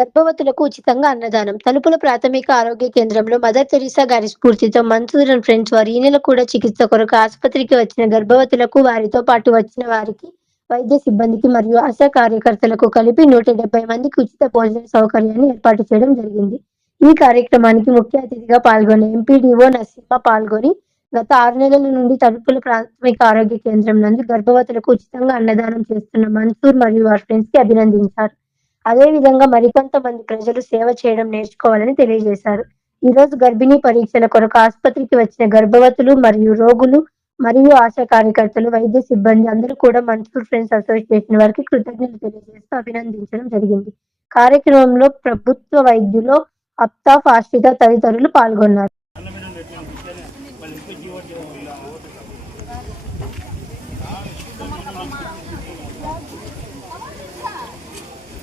గర్భవతులకు ఉచితంగా అన్నదానం. తలుపుల ప్రాథమిక ఆరోగ్య కేంద్రంలో మదర్ తెరీసా గారి స్ఫూర్తితో మన్సూర్ అండ్ ఫ్రెండ్స్ వారి ఈ నెల కూడా చికిత్స కొరకు ఆసుపత్రికి వచ్చిన గర్భవతులకు వారితో పాటు వచ్చిన వారికి వైద్య సిబ్బందికి మరియు ఆశా కార్యకర్తలకు కలిపి నూట డెబ్బై మందికి ఉచిత భోజన సౌకర్యాన్ని ఏర్పాటు చేయడం జరిగింది. ఈ కార్యక్రమానికి ముఖ్య అతిథిగా పాల్గొన్న ఎంపీడీఓ నసీమా పాల్గొని గత ఆరు నెలల నుండి తలుపుల ప్రాథమిక ఆరోగ్య కేంద్రం నందు గర్భవతులకు ఉచితంగా అన్నదానం చేస్తున్న మన్సూర్ మరియు వారి ఫ్రెండ్స్కి అభినందించారు. అదే విధంగా మరికొంతమంది ప్రజలు సేవ చేయడం నేర్చుకోవాలని తెలియజేశారు. ఈ రోజు గర్భిణీ పరీక్షల కొరకు ఆసుపత్రికి వచ్చిన గర్భవతులు మరియు రోగులు మరియు ఆశా కార్యకర్తలు వైద్య సిబ్బంది అందరూ కూడా మన్సూర్ ఫ్రెండ్స్ అసోసియేషన్ వారికి కృతజ్ఞతలు తెలియజేస్తూ అభినందించడం జరిగింది. కార్యక్రమంలో ప్రభుత్వ వైద్యులు అప్తాఫ్ ఆశ్రిత తదితరులు పాల్గొన్నారు.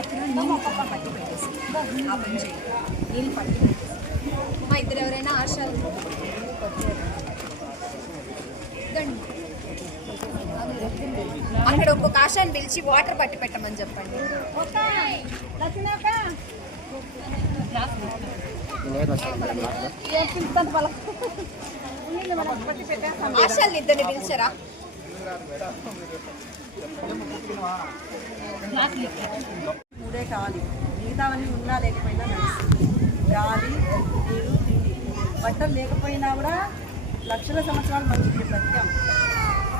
అక్కడ నీళ్ళు పక్క పట్టి పెట్టేసి ఆ పని చేయాలి నీళ్ళు పట్టి పెట్టేసి. మా ఇద్దరు ఎవరైనా ఆశాలు అక్కడ ఒక్కొక్క ఆశాన్ని పిలిచి వాటర్ పట్టి పెట్టమని చెప్పండి. ఆశాలు ఇద్దరిని పిలిచారా? మూడే కావాలి. మిగతావన్నీ ఉన్నా లేకపోయినా నడుస్తుంది. గాలి నీరు తిండి. బట్టలు లేకపోయినా కూడా లక్షల సంవత్సరాలు మంచిది సత్యం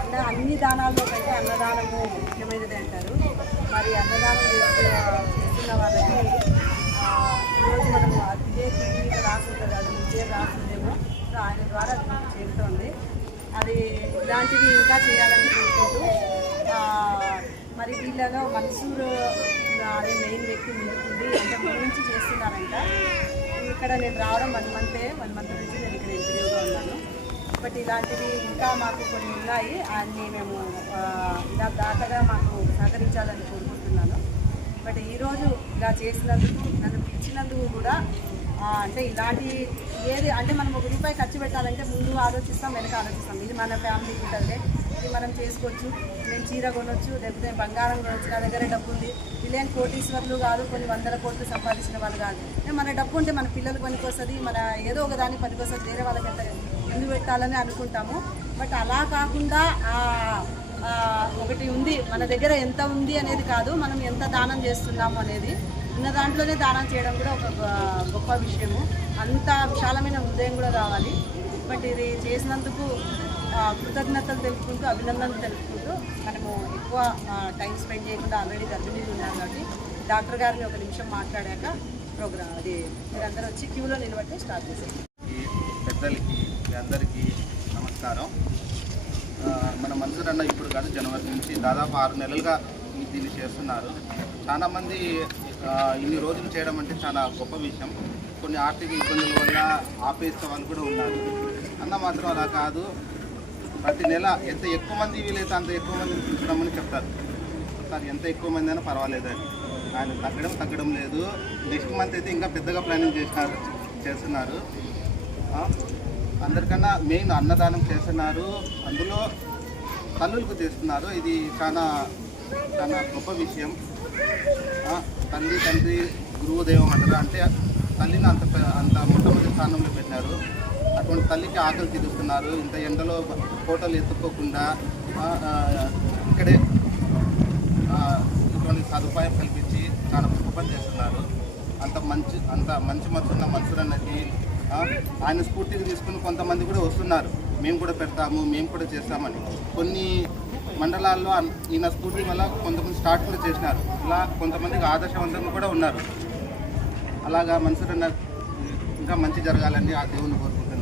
అంటే అన్ని దానాల్లో కంటే అన్నదానము ముఖ్యమైనది అంటారు. మరి అన్నదానం చేస్తున్న వాళ్ళకి ఈరోజు మనము అదే టీవీ రాసుంటుంది అది ముందే రాసిందేమో సో ఆయన ద్వారా అది మనకు చేరుతోంది. అది ఇలాంటివి ఇంకా చేయాలని కోరుకుంటూ మరి వీళ్ళలో మన్సూర్ అనే మెయిన్ వ్యక్తి ముందుకుంది అంటే గురించి చేస్తున్నారంట. ఇక్కడ నేను రావడం వన్ మంతే వన్ మంత్ నుంచి నేను ఇక్కడ ఇంటర్వ్యూగా ఉన్నాను. బట్ ఇలాంటివి ఇంకా మాకు కొన్ని ఉన్నాయి. అన్నీ మేము ఇలా దాతగా మాకు సహకరించాలని కోరుకుంటున్నాను. బట్ ఈరోజు ఇలా చేసినందుకు నన్ను పిలిచినందుకు కూడా అంటే ఇలాంటి ఏది అంటే మనం ఒక రూపాయి ఖర్చు పెట్టాలంటే ముందు ఆలోచిస్తాం వెనక ఆలోచిస్తాం. ఇది మన ఫ్యామిలీకి ఉంటుంది ఇది మనం చేసుకోవచ్చు నేను చీర కొనొచ్చు లేకపోతే బంగారం కొనొచ్చు నా దగ్గర డబ్బు ఉంది వీళ్ళేం కోటీశ్వర్లు కాదు కొన్ని వందల కోట్లు సంపాదించిన వాళ్ళు కాదు. మన డబ్బు ఉంటే మన పిల్లలు పనికొస్తుంది మన ఏదో ఒక దానికి పనికొస్తుంది వేరే వాళ్ళకి ఎంత ఎందుకు పెట్టాలని అనుకుంటాము. బట్ అలా కాకుండా ఒకటి ఉంది మన దగ్గర ఎంత ఉంది అనేది కాదు మనం ఎంత దానం చేస్తున్నాము అనేది. ఉన్న దాంట్లోనే దానం చేయడం కూడా ఒక గొ- గొప్ప విషయము. అంత విశాలమైన హృదయం కూడా కావాలి. బట్ ఇది చేసినందుకు కృతజ్ఞతలు తెలుపుకుంటూ అభినందనలు తెలుపుకుంటూ మనము ఎక్కువ టైం స్పెండ్ చేయకుండా ఆల్రెడీ గర్భిణీలు ఉన్నారు కాబట్టి డాక్టర్ గారిని ఒక నిమిషం మాట్లాడాక ప్రోగ్రామ్ అది మీరందరూ వచ్చి క్యూలో నిలబట్టి స్టార్ట్ చేసేది పెద్దలకి అందరికీ నమస్కారం. మన మన్సూర్ అన్న ఇప్పుడు కాదు జనవరి నుంచి దాదాపు ఆరు నెలలుగా దీన్ని చేస్తున్నారు. చాలామంది ఇన్ని రోజులు చేయడం అంటే చాలా గొప్ప విషయం. కొన్ని ఆర్థిక ఇబ్బందుల వల్ల ఆపేసే వాళ్ళు కూడా ఉన్నారు. అన్న మాత్రం అలా కాదు. ప్రతి నెల ఎంత ఎక్కువ మంది వీలైతే అంత ఎక్కువ మందిని పిలుచుకోమని చెప్తారు. సార్ ఎంత ఎక్కువ మంది అయినా పర్వాలేదని ఆయన తగ్గడం తగ్గడం లేదు. నెక్స్ట్ మంత్ అయితే ఇంకా పెద్దగా ప్లానింగ్ చేసినారు చేస్తున్నారు. అందరికన్నా మెయిన్ అన్నదానం చేస్తున్నారు. అందులో తల్లులకు చేస్తున్నారు. ఇది చాలా చాలా గొప్ప విషయం. తల్లి తండ్రి గురువు దైవం అంటారు అంటే తల్లిని అంత అంత మొట్టమొదటి స్థానంలో పెట్టినారు అటువంటి తల్లికి ఆకలి తీరుస్తున్నారు. ఇంత ఎండలో ఫోటోలు ఎత్తుకోకుండా ఇక్కడే ఇటువంటి సదుపాయం కల్పించి చాలా గొప్ప చేస్తున్నారు. అంత మంచి అంత మంచి మనసు ఉన్న మనుషులన్నది ఆయన స్ఫూర్తికి తీసుకుని కొంతమంది కూడా వస్తున్నారు. మేము కూడా పెడతాము మేము కూడా చేస్తామని. కొన్ని మండలాల్లో ఈయన స్ఫూర్తి వల్ల కొంతమంది స్టార్ట్ కూడా చేసినారు. ఇలా కొంతమందికి ఆదర్శవంతంగా కూడా ఉన్నారు. అలాగా మనుషులన్న ఇంకా మంచి జరగాలని ఆ దేవుని కోరుకుంటున్నాను.